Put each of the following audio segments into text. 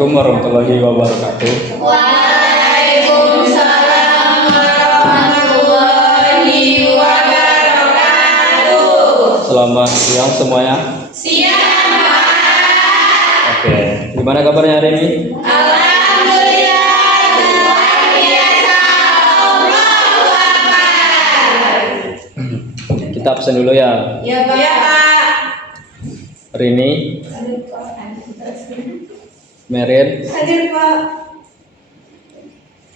Assalamualaikum warahmatullahi wabarakatuh. Waalaikumsalam warahmatullahi wabarakatuh. Selamat siang semuanya. Siang, Pak. Oke, gimana kabarnya hari ini? Alhamdulillah, luar biasa. Allahu Akbar. Kita absen dulu ya. Ya, Pak. Ya, Pak. Rini, Merin, Hadir, Pak.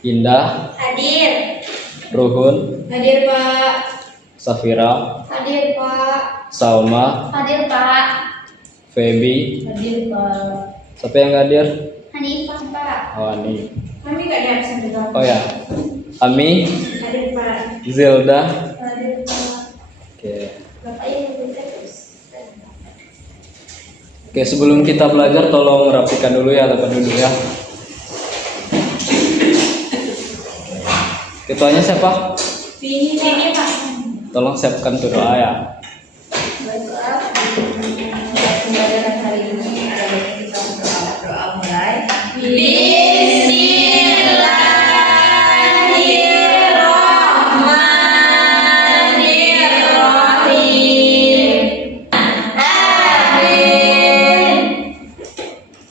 Indah, Hadir. Ruhun, Hadir, Pak. Safira, Hadir, Pak. Salma, Hadir, Pak. Feby. Hadir, Pak. Siapa yang nggak hadir? Hanifah, Pak. Oh, Ani. Kami nggak ada absen juga. Oh ya, Ami, Hadir, Pak. Zilda. Hadir, Pak. Oke. Bapak yang terus. Oke, sebelum kita belajar tolong rapikan dulu ya tempat duduk ya. Ketuanya siapa? Ini, Pak. Tolong siapkan tuh doa ya. Baiklah, pembelajaran hari ini adalah kita doa mulai. Bismillahirrahmanirrahim. Amin.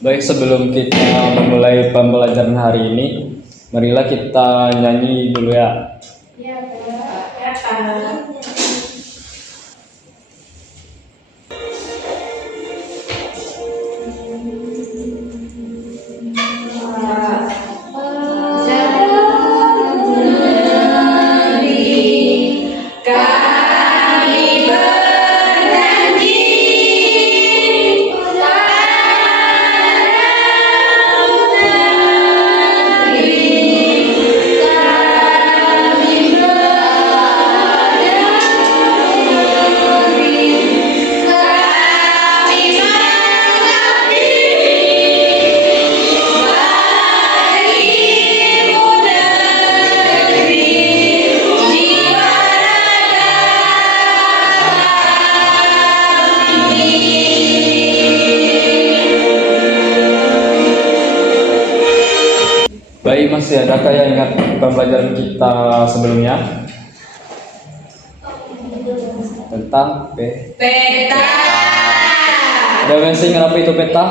Baik, sebelum kita memulai pembelajaran hari ini, marilah kita nyanyi dulu ya. Ya, Pak. Ya, Pak. Kami berjanji Baik, masih adakah yang ingat pembelajaran kita sebelumnya? Tentang peta. Ada yang masih ingat apa itu peta?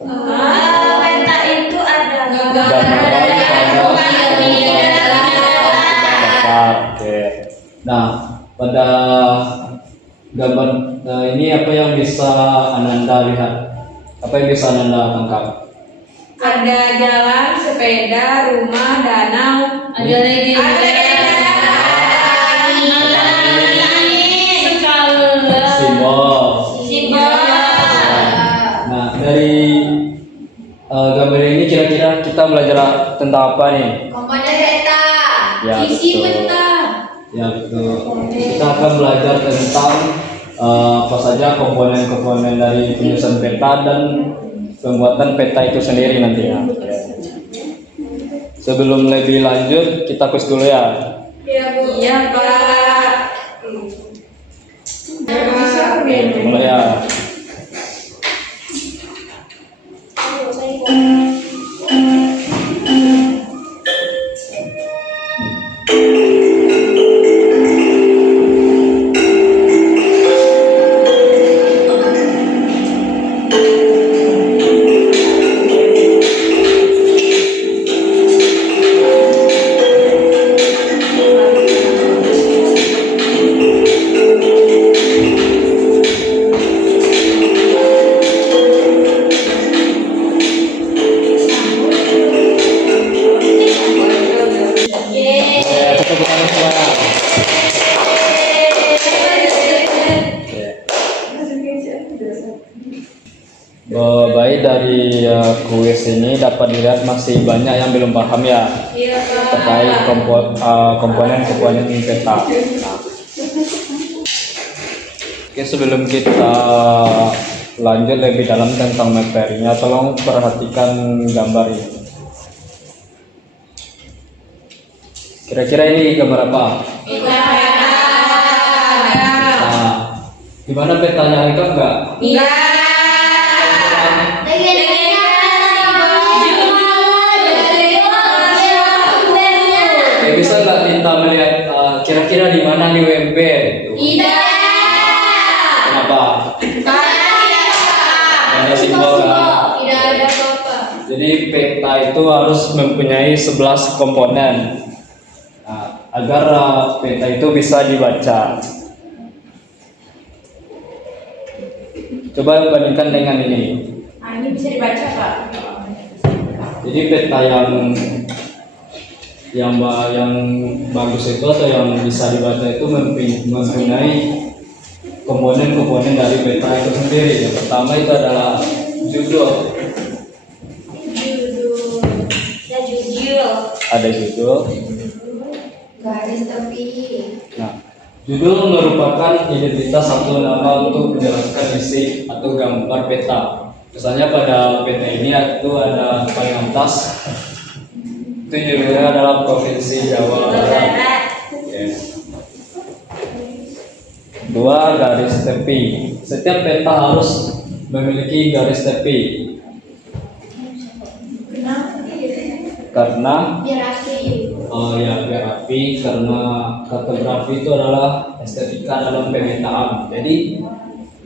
Peta itu adalah Gambaran bakar. Oke. Nah, pada gambar ini apa yang bisa Ananda lihat? Apa yang bisa Ananda tangkap? ada jalan, sepeda, rumah, danau, ada lagi Simbol. Nah, dari gambar ini kira-kira kita belajar tentang apa nih? komponen peta. Ya, Isi betul. peta. Ya, betul. Kita akan belajar tentang apa saja komponen-komponen dari penyusunan peta dan pembuatan peta itu sendiri nantinya. Ya. Sebelum lebih lanjut, kita kuis dulu ya. Iya, Bu. Iya, Pak. Mulai ya. Baik, dari kuis ini dapat dilihat masih banyak yang belum paham ya Iya, Pak. terkait komponen-komponen peta. Nah, oke, sebelum kita lanjut lebih dalam tentang materinya, tolong perhatikan gambar ini. Kira-kira ini gambar apa? Peta. Nah, gimana petanya, Alika enggak? Enggak. kita melihat kira-kira di mana di UMP? Gitu. Tidak. Kenapa? Karena Ada simbol kan? tidak ada apa-apa. Jadi peta itu harus mempunyai 11 komponen. Nah, agar peta itu bisa dibaca. Coba bandingkan dengan ini. Ini bisa dibaca, Pak. Jadi peta yang bagus itu atau yang bisa dibaca itu mempunyai komponen-komponen dari peta itu sendiri. Yang pertama itu adalah judul. Judul. Ada judul. Garis tepi. Nah, judul merupakan identitas atau nama untuk menjelaskan isi atau gambar peta. Misalnya pada peta ini itu ada paling atas, itu judulnya adalah Provinsi Jawa Barat. Oke. Dua, garis tepi. Setiap peta harus memiliki garis tepi. Karena Biar asli. biar rapi, karena kartografi itu adalah estetika dalam pemetaan. Jadi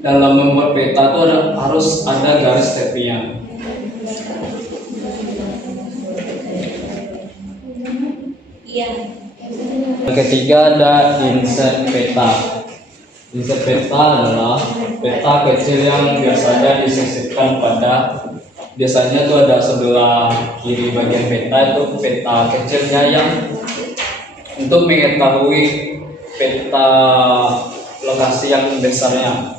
dalam membuat peta itu harus ada garis tepinya. Iya. Yang ketiga ada insert peta. Insert peta adalah peta kecil yang biasanya disisipkan biasanya itu ada sebelah kiri bagian peta itu peta kecilnya yang untuk mengetahui peta lokasi yang besarnya.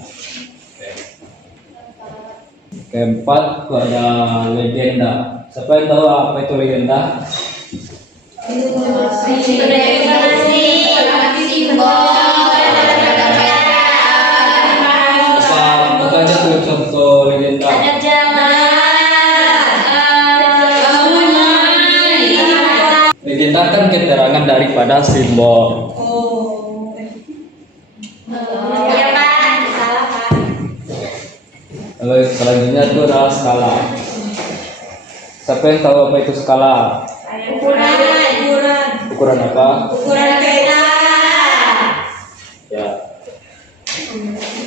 Keempat ada legenda. Siapa yang tahu apa itu legenda? Apa aja tuh contoh legenda? Ada Legenda kan keterangan daripada simbol. Ya, Pak. Salah, Pak. Lalu selanjutnya itu adalah skala. Siapa yang tahu apa itu skala? Ukuran apa? Ukuran peta. Ya.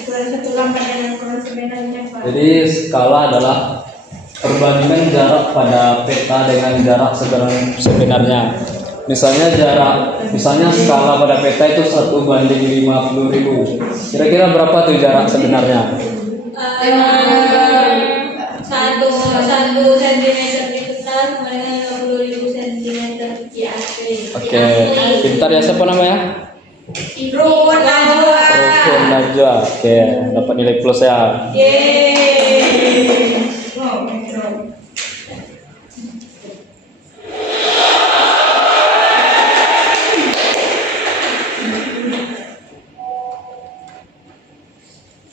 Ukuran satu lampat dengan ukuran sebenarnya, Pak. Jadi skala adalah perbandingan jarak pada peta dengan jarak sebenarnya. Misalnya skala pada peta itu 1:50.000. Kira-kira berapa tuh jarak sebenarnya? 1 sentimeter di peta sama dengan 50.000 sentimeter di aspek. Oke, pintar ya, siapa namanya? Rukun Najwa. Rukun Najwa. Oke, dapat nilai plus ya. Yeay. Wow, metro.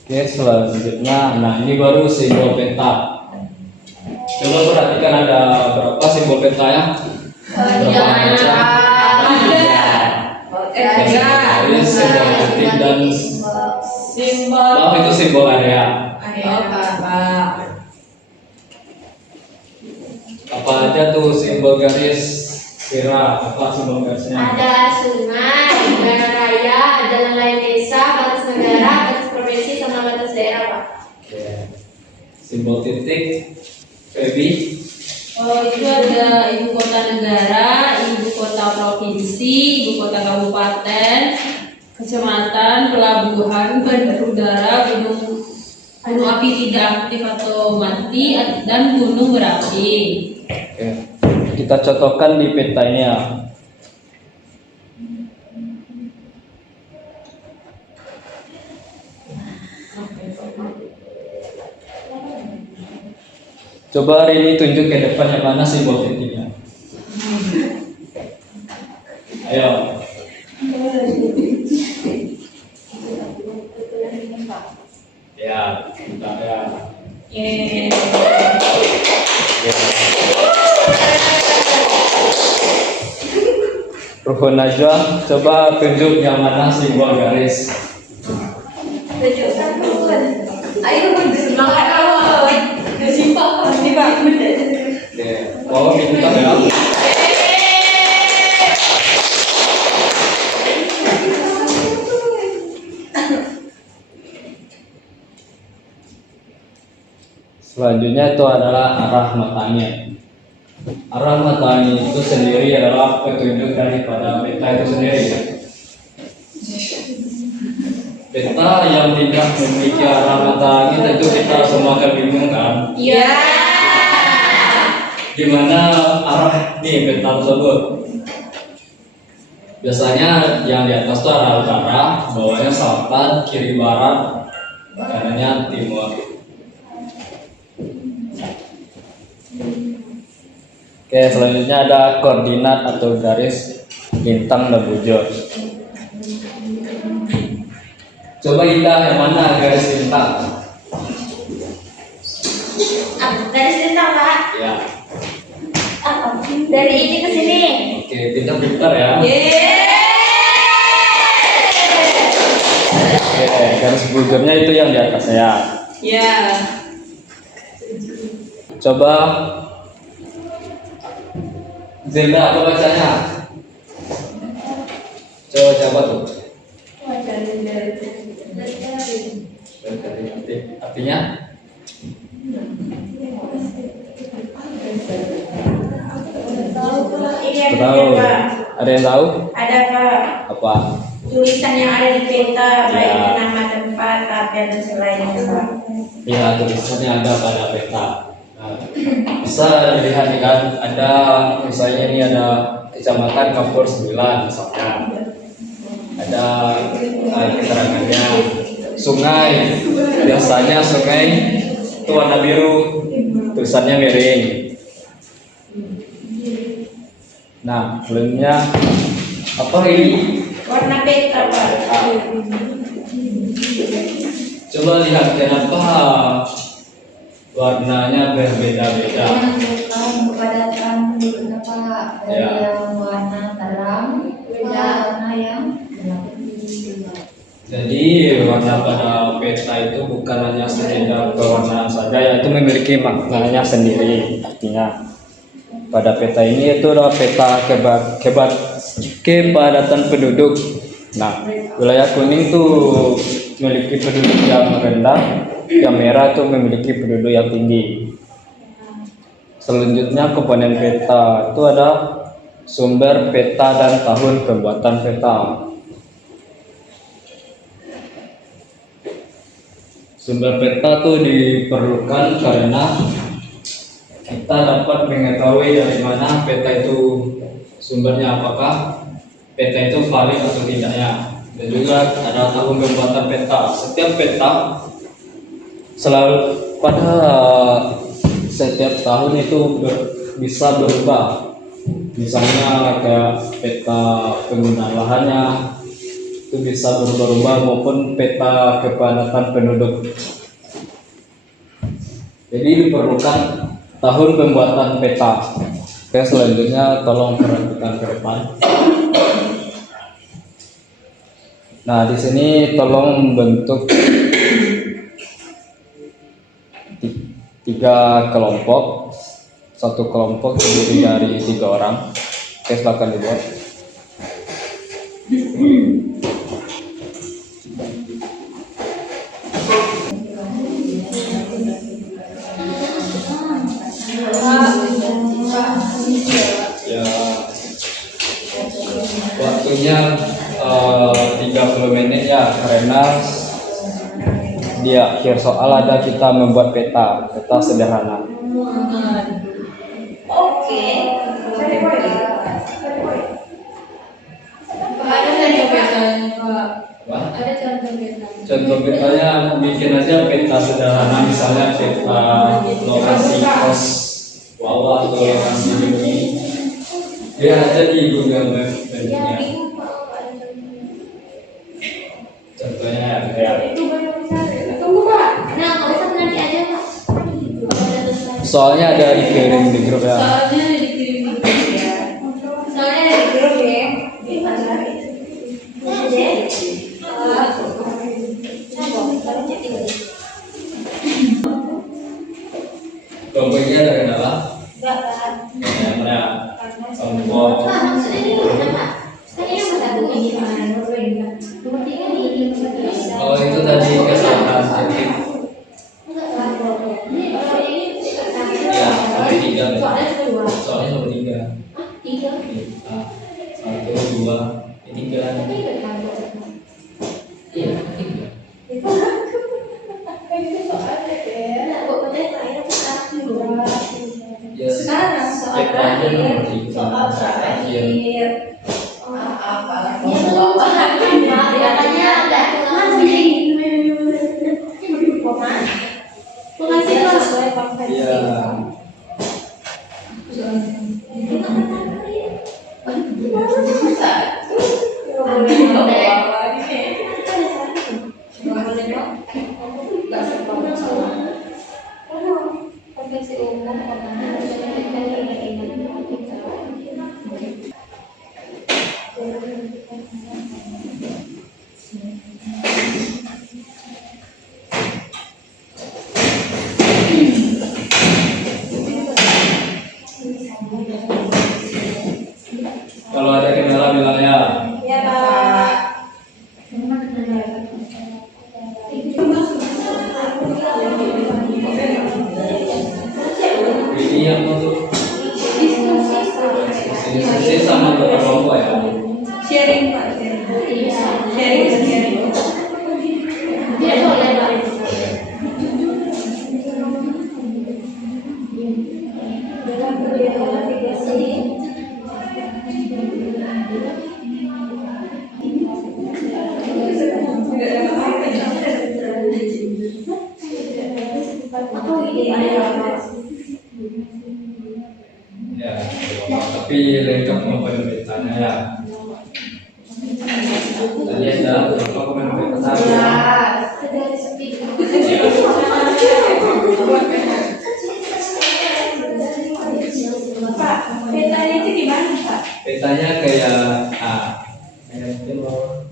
Oke, selanjutnya, nah ini baru simbol peta. Coba perhatikan ada berapa simbol peta ya? Berapa macam? Ini simbol titik dan Simbol. itu simbol area. Apa aja tuh simbol garis kira? Apa simbol garisnya? Ada sungai, jalan raya, jalan lain desa, batas negara, batas provinsi, sama batas daerah, Pak. Oke. Simbol titik, Feby. Oh, itu ada ibu kota negara, ibu kota provinsi, ibu kota kabupaten, kecamatan, pelabuhan, bandar udara, gunung api tidak aktif atau mati, dan gunung berapi. Oke. Kita contohkan di peta ini ya. Coba hari ini tunjuk ke depan yang mana simbol titiknya. Ayo. Ya, kita ya. Yeay. Rukun Najwa, coba tunjuk yang mana simbol garis. Tunjukkan Rukun. Ayo bersemangat awal. Simpel pasti, Pak. Oke, bawa pintu ya. Selanjutnya itu adalah arah matanya. Arah mata angin itu sendiri adalah petunjuk daripada peta itu sendiri. Peta yang tidak memiliki arah mata angin tentu kita semua akan bingung kan? Ya. Gimana arah nih peta tersebut? Biasanya yang di atas itu arah utara, bawahnya selatan, kiri barat, kanannya timur. Oke, selanjutnya ada koordinat atau garis lintang dan bujur. Coba kita yang mana garis lintang? Garis lintang, Pak. Ya. Dari ini ke sini. Oke, pintar-pintar ya. Oke, garis bujurnya itu yang di atas ya. Ya. Coba Zelda apa bacanya? Coba tuh. Artinya? Ini ada Tahu. Pak. Ada yang tahu? Ada Pak. Apa? Tulisan yang ada di peta, baik Ya. nama tempat, tabel dan selainnya, Pak. Ya, tulisannya ada pada peta. Nah, bisa dilihat nih kan, ada misalnya ini ada kecamatan Kapur 9 misalkan. Ada keterangannya sungai, biasanya sungai itu warna biru, tulisannya miring. Nah, selanjutnya apa ini? Warna peta, Pak. Coba lihat kenapa warnanya berbeda-beda. Kepadatan penduduknya Pak, ada Ya. yang warna terang, ada warna yang gelap. Jadi warna pada peta itu bukan hanya sekedar pewarnaan saja, yaitu memiliki maknanya sendiri. Artinya pada peta ini itu adalah peta kepadatan penduduk. Nah, wilayah kuning itu memiliki penduduk yang rendah, yang merah itu memiliki penduduk yang tinggi. Selanjutnya komponen peta itu ada sumber peta dan tahun pembuatan peta. Sumber peta itu diperlukan karena kita dapat mengetahui dari mana peta itu sumbernya, apakah peta itu valid atau tidaknya. Dan juga ada tahun pembuatan peta. Setiap peta selalu pada setiap tahun itu bisa berubah. Misalnya kayak peta penggunaan lahannya itu bisa berubah-ubah, maupun peta kepadatan penduduk. Jadi diperlukan tahun pembuatan peta. Oke, selanjutnya tolong perhatikan ke depan. Nah, di sini tolong bentuk 3 kelompok. Satu kelompok terdiri dari 3 orang. Oke, silakan dibuat. Ya, waktunya 30 menit ya, karena di akhir soal ada kita membuat peta sederhana. Oke. Ada contoh petanya Pak. Wah, Ada contoh petanya. contoh petanya bikin aja peta sederhana, misalnya peta lokasi kos bawah atau lokasi ini. Lihat aja di Google Maps bentuknya. Contohnya kayak Tunggu Pak. Nah, nggak usah nanti aja, Pak. soalnya ada dikirim di grup ya. Soalnya dikirim di grup ya. Soalnya dari grup ya. Kelompoknya dari mana? Enggak, Pak. Yang mana? Kelompok Pak, maksudnya ini mana, Pak? Kan ini nomor 1 ini, Pak. Nomor 3 ini. oh itu tadi kesalahan sakit. Enggak, Pak. Ini kalau ini Nah, satu, dua, tiga. Iya, tiga. Ya, Sekarang soal petanya nomor terakhir. tiga. Soal Terakhir. terakhir. Apa? Makanya ada pengasih kelas. Iya. Kalau ada kendala bilang ya. Ya, Pak. Ini yang untuk diskusi sama kelompok ya. Sharing Pak, sharing. Ya, boleh, Pak. Ya, tapi lengkap komponen petanya ya. Tadi ada beberapa komponen peta ya. Dari sepi. Pak, petanya itu gimana, Pak? Petanya kayak kayak telur.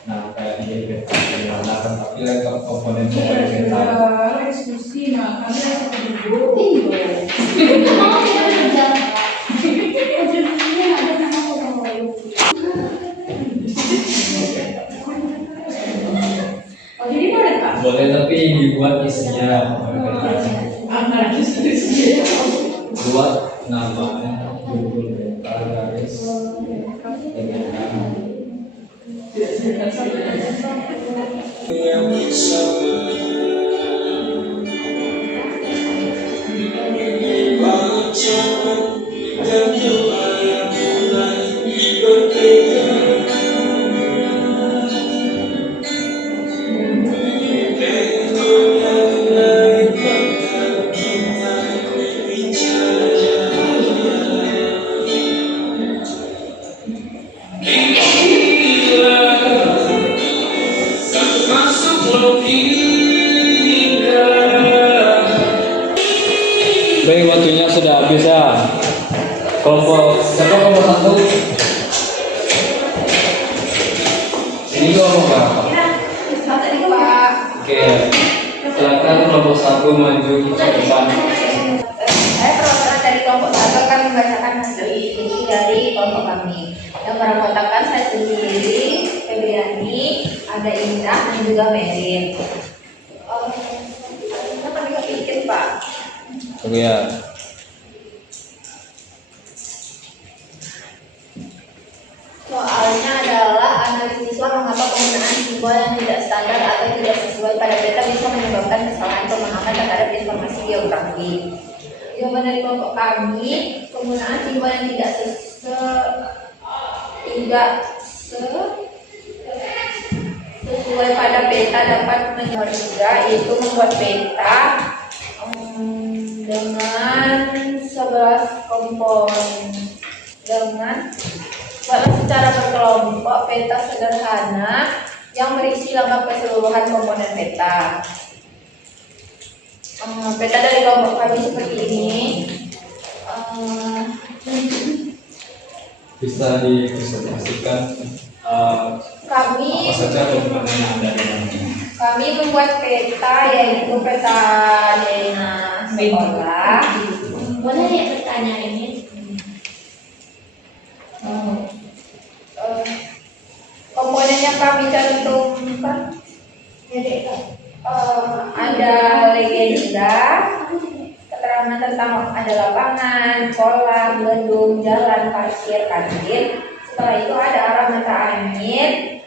Nah, kayak ini peta menggunakan tapi lengkap komponen peta. Diskusi, nah kami harus duduk. Mau kita kerja. Oh, jadi boleh, Pak? Boleh tapi dibuat isinya buat namanya judul peta garis dengan baik, waktunya sudah habis ya. Kelompok siapa kelompok satu? Ini kelompok berapa? Pak. Oke, silakan kelompok satu maju ke depan. Saya perwakilan dari kelompok satu akan membacakan hasil diskusi dari kelompok kami. Yang merampotakan saya sendiri, Febriani, ada Indah dan juga Merin. Kita kan bisa bikin, Pak. Oke ya. Soalnya adalah analisis siswa mengapa penggunaan simbol yang tidak standar atau tidak sesuai pada peta bisa menyebabkan kesalahan pemahaman terhadap informasi geografi. Jawaban dari kelompok kami, penggunaan simbol yang tidak sesuai pada peta dapat menyebabkan juga itu membuat peta dengan 11 komponen dengan buatlah secara berkelompok peta sederhana yang berisi lengkap keseluruhan komponen peta. Peta dari kelompok kami seperti ini. Bisa dipresentasikan Kami apa saja komponen yang ada di dalam. Kami membuat peta yaitu peta Dena sekolah. Boleh ya bertanya ini? Komponen yang kami cantumkan ada legenda, keterangan tentang ada lapangan, kolam, gedung, jalan, parkir, kantin. Setelah itu ada arah mata angin.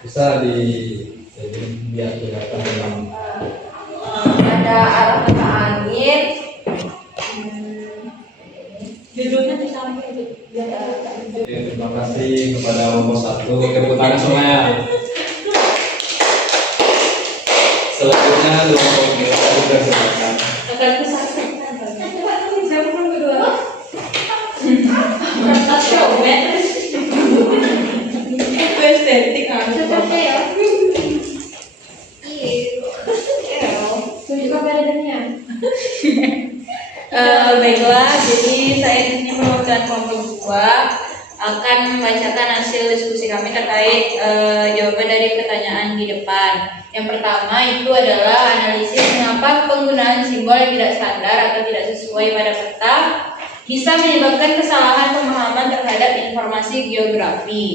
Bisa jadi biar kelihatan dengan Ada arah mata angin. Judulnya disampaikan. Oke, terima kasih kepada nomor 1. Tepuk tangan semuanya. Selanjutnya kelompok kita dipersilakan. Akan kesaksian. Saya bukan berdua. Kertas comet. Itu estetik kan. Cocoknya ya. Tunjukkan badannya. Baiklah, jadi saya di sini mewakilkan kelompok 2 akan membacakan hasil diskusi kami terkait jawaban dari pertanyaan di depan. Yang pertama itu adalah analisis mengapa penggunaan simbol yang tidak standar atau tidak sesuai pada peta bisa menyebabkan kesalahan pemahaman terhadap informasi geografi.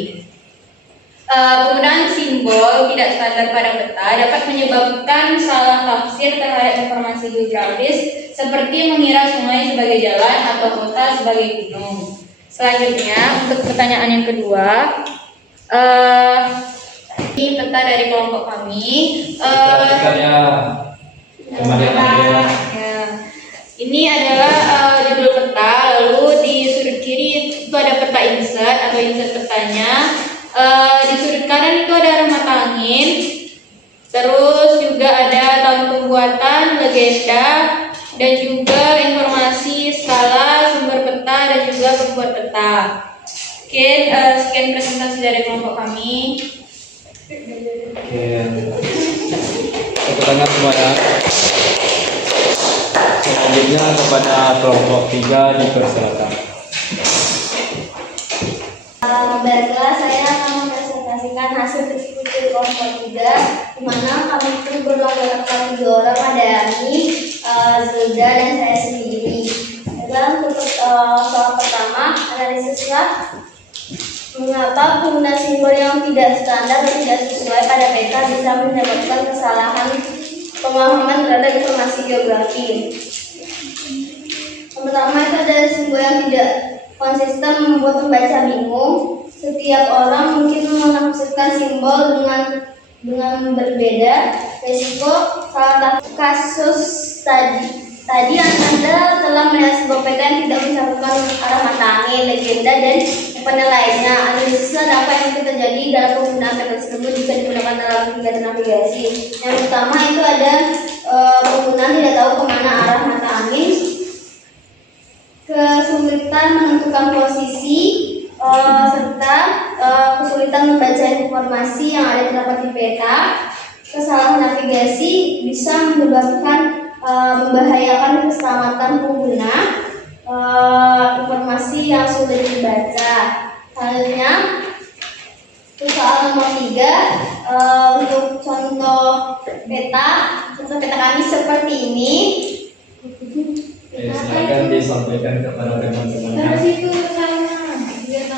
Penggunaan simbol tidak standar pada peta dapat menyebabkan salah tafsir terhadap informasi geografis seperti mengira sungai sebagai jalan atau kota sebagai gunung. Selanjutnya, untuk pertanyaan yang kedua, ini peta dari kelompok kami. Perhatikan ya. Kemudian Ya. Ini adalah judul peta, lalu di sudut kiri itu ada peta insert atau insert petanya. Di sudut kanan itu ada arah mata angin, terus juga ada tahun pembuatan, legenda, dan juga informasi skala, sumber peta, dan juga pembuat peta. Oke, sekian presentasi dari kelompok kami. Oke. Tepuk tangan semuanya. Selanjutnya kepada kelompok 3 dipersilakan. Baiklah, saya akan mempresentasikan hasil diskusi kelompok 3, di mana kami itu berlomba-lomba 3 orang, ada Ami, Zulda, dan saya sendiri. Dalam soal pertama, analisislah mengapa penggunaan simbol yang tidak standar dan tidak sesuai pada peta bisa menyebabkan kesalahan pemahaman terhadap informasi geografi. Yang pertama itu adalah simbol yang tidak konsisten membuat pembaca bingung. Setiap orang mungkin menafsirkan simbol dengan berbeda. Resiko salah kasus tadi Anda telah melihat sebuah peta yang tidak mencakupan arah mata angin, legenda, dan pada lainnya. Analisis apa yang mungkin terjadi dalam penggunaan peta tersebut jika digunakan dalam kegiatan navigasi. Yang pertama itu ada penggunaan tidak tahu kemana arah mata angin, kesulitan menentukan posisi, serta kesulitan membaca informasi yang ada terdapat di peta. Kesalahan navigasi bisa menyebabkan membahayakan keselamatan pengguna, informasi yang sudah dibaca. Halnya soal nomor 3, untuk contoh peta kami seperti ini. Silakan disampaikan kepada teman-teman. Situ sana, biar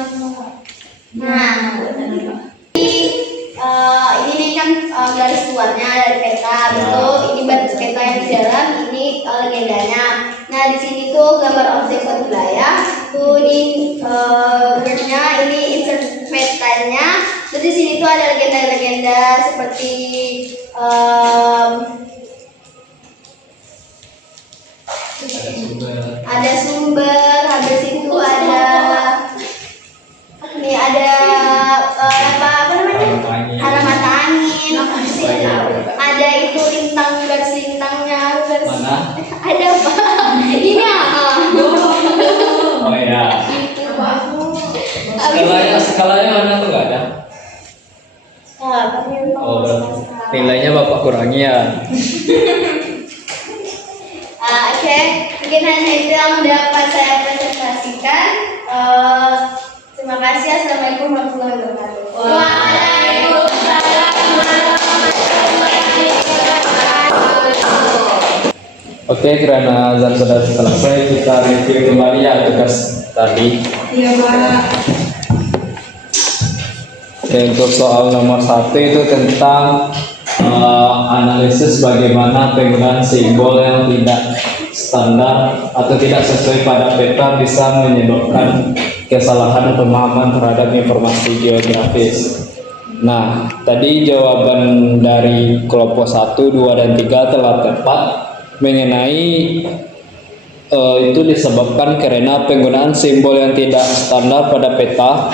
nah, ini kan garis luarnya dari peta, betul. Ini baris peta yang di dalam, ini legendanya. Nah, di sini tuh gambar objek suatu wilayah. Tuh ini ini insert petanya. Terus di sini tuh ada legenda-legenda seperti ada sumber, habis itu ada ini ada apa namanya? Arah mata angin. Ada itu lintang, garis lintangnya, garis Mana? ada apa? Ini apa? Oh ya. Itu aku. Skalanya mana tuh nggak ada? Oh, nilainya Bapak kurangi ya. Oke, mungkin hanya itu yang dapat saya presentasikan. Terima kasih. Assalamualaikum warahmatullahi wabarakatuh. Waalaikumsalam warahmatullahi wabarakatuh. Oke, karena azan sudah selesai, kita review kembali ya tugas tadi. Iya, Pak. Oke, untuk soal nomor 1 itu tentang analisis bagaimana penggunaan simbol yang tidak standar atau tidak sesuai pada peta bisa menyebabkan kesalahan pemahaman terhadap informasi geografis. Nah, tadi jawaban dari kelompok 1, 2, dan 3 telah tepat mengenai itu disebabkan karena penggunaan simbol yang tidak standar pada peta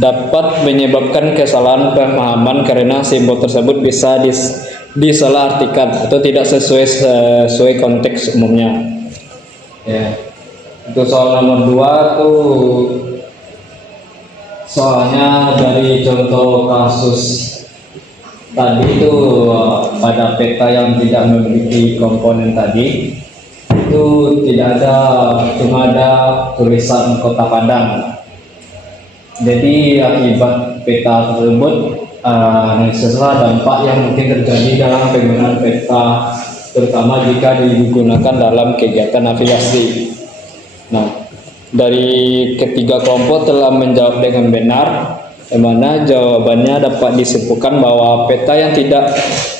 dapat menyebabkan kesalahan pemahaman karena simbol tersebut bisa disalahartikan atau tidak sesuai konteks umumnya. Ya. Untuk soal nomor 2 tuh soalnya dari contoh kasus tadi itu pada peta yang tidak memiliki komponen tadi itu tidak ada, cuma ada tulisan Kota Padang. Jadi akibat peta tersebut sesuatu dampak yang mungkin terjadi dalam penggunaan peta, terutama jika digunakan dalam kegiatan navigasi. Nah, dari ketiga kelompok telah menjawab dengan benar, di mana jawabannya dapat disimpulkan bahwa peta yang tidak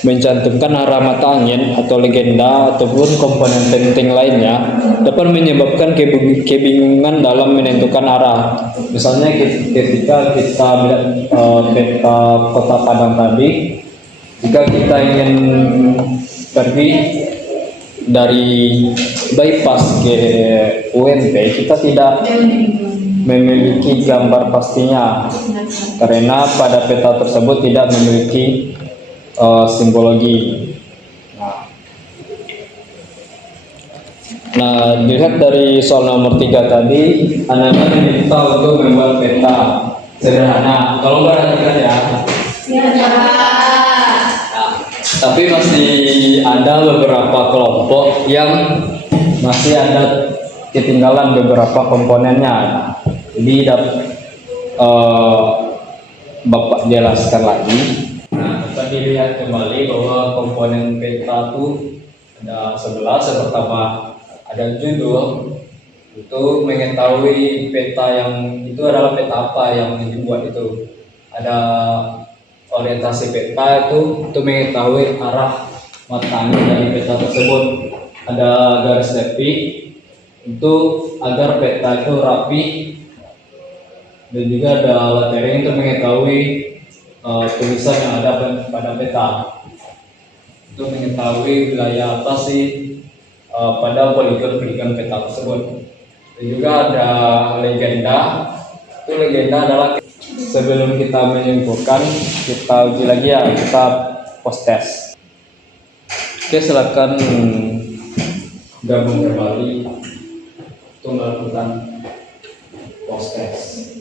mencantumkan arah mata angin atau legenda ataupun komponen penting lainnya dapat menyebabkan kebingungan dalam menentukan arah. Misalnya ketika kita melihat peta Kota Padang tadi, jika kita ingin pergi dari bypass ke UNP, kita tidak memiliki gambar pastinya karena pada peta tersebut tidak memiliki simbologi. Nah, dilihat dari soal nomor 3 tadi, anak-anak diminta untuk membuat peta sederhana. Tolong perhatikan ya. Tapi masih ada beberapa kelompok yang masih ada ketinggalan beberapa komponennya. Jadi Bapak jelaskan lagi. Nah, dapat dilihat kembali bahwa komponen peta itu ada 11. Yang pertama ada judul, untuk mengetahui peta yang itu adalah peta apa yang dibuat itu. Ada orientasi peta itu untuk mengetahui arah mata angin dari peta tersebut. Ada garis tepi untuk agar peta itu rapi, dan juga ada lettering untuk mengetahui tulisan yang ada pada peta, untuk mengetahui wilayah apa sih pada poligon peta tersebut. Dan juga ada legenda. Itu legenda adalah, sebelum kita menyimpulkan, kita uji lagi ya, kita post test. Oke, silakan gabung kembali untuk melakukan post test.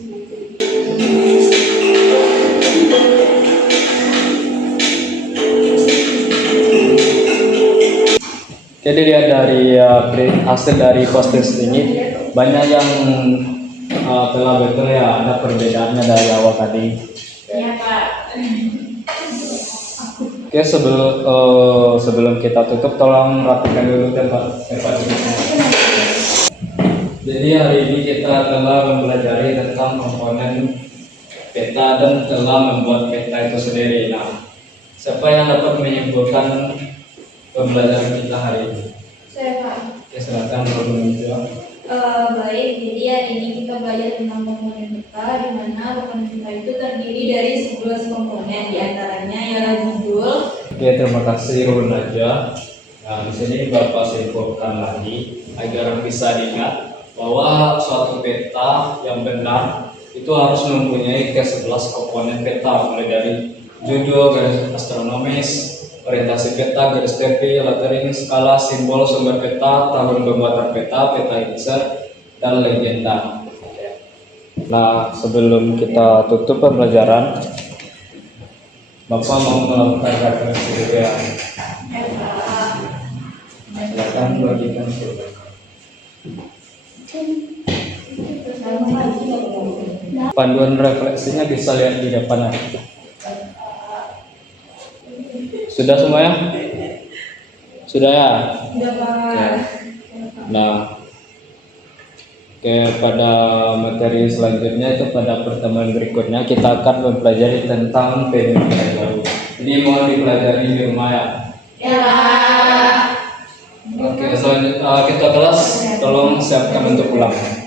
Jadi lihat dari hasil dari post test ini, banyak yang telah betul ya, ada perbedaannya dari awal tadi. Iya, Pak. Oke, sebelum kita tutup, tolong rapikan dulu tempat duduknya. Jadi hari ini kita telah mempelajari tentang komponen peta dan telah membuat peta itu sendiri. Nah, siapa yang dapat menyimpulkan pembelajaran kita hari ini? Saya Pak. Ya, silakan menunjukkan. Baik, jadi hari ini kita belajar tentang komponen peta, di mana komponen peta itu terdiri dari 11 komponen, diantaranya ialah judul. Oke, terima kasih Run Raja. Nah, di sini Bapak simpulkan lagi agar bisa diingat bahwa suatu peta yang benar itu harus mempunyai ke-11 komponen peta, mulai dari judul, garis astronomis, orientasi peta, garis tepi, lettering, skala, simbol, sumber peta, tahun pembuatan peta, peta insert, dan legenda. Nah, sebelum kita tutup pembelajaran, Bapak mau melakukan referensi dulu ya. Silakan bagikan dulu. Panduan refleksinya bisa lihat di depan. Sudah semuanya? Sudah ya? Sudah Pak. Ya. Nah, pada materi selanjutnya itu pada pertemuan berikutnya kita akan mempelajari tentang fenomena baru. Jadi mohon dipelajari di rumah ya. Ya Pak. Oke, selanjutnya kita kelas tolong siapkan untuk ulang.